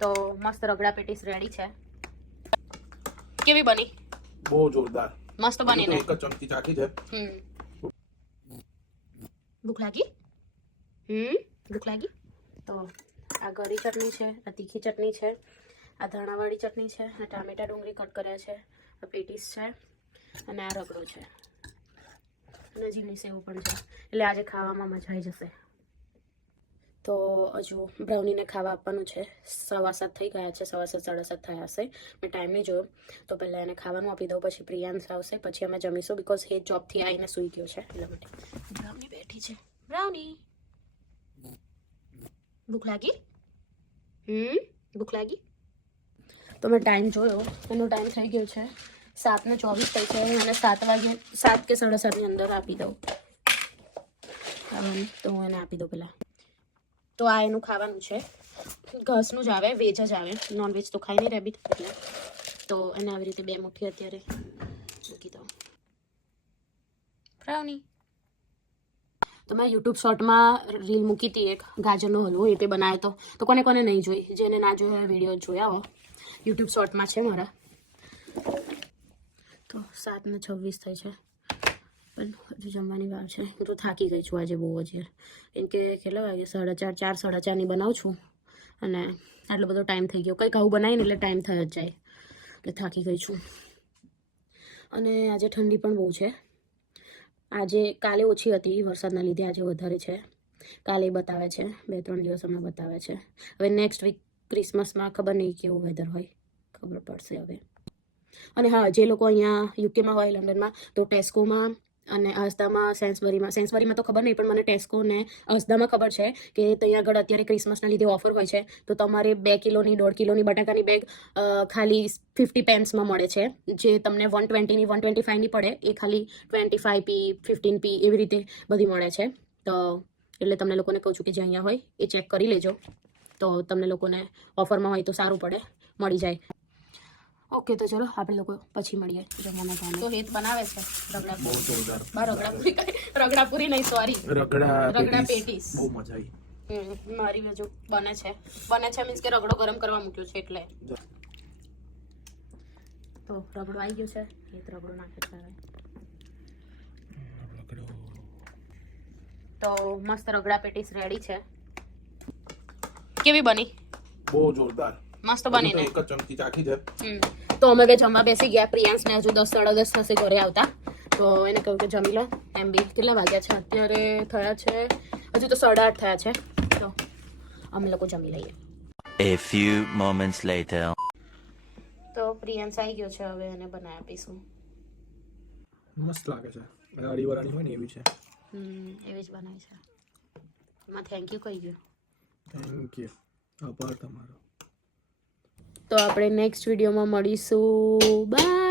તો મસ્ત રગડા patties ready છે. કેવી બની? બહુ જોરદાર. મસ્ત બની ને એક ચમચી ચાખી છે. હમ. ભૂખ લાગી? હમ? ભૂખ લાગી? તો આ ગળી ચટણી છે આ તીખી ચટણી છે આ ધાણાવાળી ચટણી છે આ ટામેટા ડુંગળી કટ કર્યા છે આ પેટીસ છે અને આ રગડો છે. અને ઝીણી સેવ પણ છે. એટલે આજે ખાવામાં મજા આવી જશે. તો હજુ બ્રાઉનીને ખાવા આપવાનું છે. સવા સાત થઈ ગયા છે સવા સાત સાડા સાત થયા હશે. મેં ટાઈમ નહીં જોયો. તો પહેલાં એને ખાવાનું આપી દઉં પછી પ્રિયાંશ આવશે પછી અમે જમીશું બિકોઝ એ જોબથી આવીને સૂઈ ગયો છે એટલા માટે. બ્રાઉની બેઠી છે. બ્રાઉની ભૂખ લાગી? હમ? ભૂખ લાગી? તો મેં ટાઈમ જોયો. એનો ટાઈમ થઈ ગયો છે સાતને ચોવીસ થઈ છે. અને સાત વાગે સાત કે સાડા સાતની અંદર આપી દઉં. તો હું એને આપી દઉં પહેલાં. તો આ એનું ખાવાનું છે. ઘસનું જ આવે, વેજ જ આવે. નોનવેજ તો ખાઈ નહીં રેબિટ એટલે તો એને આવી રીતે બે મુઠ્ઠી અત્યારે મૂકી દો ફ્રાવની તો મેં યુટ્યુબ શોર્ટમાં રીલ મૂકી હતી એક, ગાજરનો હલવો એ તે બનાવ્યો તો. તો કોને કોને નહીં જોઈ, જેને ના જોયો હોય વીડિયો જોયા હો યુટ્યુબ શોર્ટમાં છે મારા. તો સાત ને છવ્વીસ થઈ છે. પણ હજુ જમવાની વાર છે. હું તો થાકી ગઈ છું આજે બહુ જ યાર. કેમ કે કેટલા વાગે? સાડા ચાર ચાર, સાડા ચારની બનાવું છું. અને આટલો બધો ટાઈમ થઈ ગયો. કંઈક આવું બનાવીને એટલે ટાઈમ થઈ જ જાય. એટલે થાકી ગઈ છું. અને આજે ઠંડી પણ બહુ છે. આજે કાલે ઓછી હતી. વરસાદના લીધે આજે વધારે છે. કાલે બતાવે છે. બે, ત્રણ દિવસ હમણાં બતાવે છે. હવે નેક્સ્ટ વીક ક્રિસમસમાં ખબર નહીં કેવું વેધર હોય. ખબર પડશે હવે. અને હા, જે લોકો અહીંયા યુકેમાં હોય લંડનમાં તો ટેસ્કોમાં અને અસ્દામાં સેન્સબરીમાં સેન્સબરીમાં તો ખબર નહીં, પણ મને ટેસ્કો ને અસ્દામાં ખબર છે કે ત્યાં આગળ અત્યારે ક્રિસમસના લીધે ઓફર હોય છે. તો તમારે બે કિલોની, દોઢ કિલોની બટાકાની બેગ ખાલી ફિફ્ટી પેન્સમાં મળે છે. જે તમને વન ટ્વેન્ટીની, વન ટ્વેન્ટી ફાઈવની પડે, એ ખાલી twenty five P, fifteen P એવી રીતે બધી મળે છે. તો એટલે તમને લોકોને કહું છું કે જે અહીંયા હોય એ ચેક કરી લેજો. તો તમને લોકોને ઓફરમાં હોય તો સારું પડે, મળી જાય. ઓકે તો ચલો આપણે લોકો પછી મળીએ જમવાના ટાઈમે તો હેત બનાવે છે રગડા બહુ જોરદાર. બા રગડાપુરી કઈ? રગડાપુરી નહીં સોરી રગડા રગડા પેટીસ. બહુ મજા આવી હમ મારી બાજુ બને છે. બને છે મીન્સ કે રગડો ગરમ કરવા મૂક્યો છે એટલે. તો રગડો આવી ગયો છે. હેત રગડો નાખે છે હવે. તો મસ્ત રગડા પેટીસ રેડી છે. કેવી બની? બહુ જોરદાર. મસ્ત બની તો એક ચમચી ચાખી છે. તો અમે બે જમવા બેસી ગયા પ્રિયાંશને હજુ દસ સાડા દસ થશે ઘરે આવતા. તો એને કહ્યું કે જમી લો. એમ બી કેટલા વાગ્યા છે? અત્યારે થયા છે હજુ તો સાડા આઠ થયા છે. તો અમે લોકો જમી લઈએ. A few moments later. તો પ્રિયાંશ આવી ગયો છે હવે એને બનાવી આપીશું. મસ્ત લાગે છે. અડી વરાડી હોય ને એવી છે. હમ એવી જ બનાવી છે. એમાં થેન્ક યુ કહી ગયું થેન્ક યુ આભાર તમારો. તો આપણે નેક્સ્ટ વિડીયોમાં મળીશું. બાય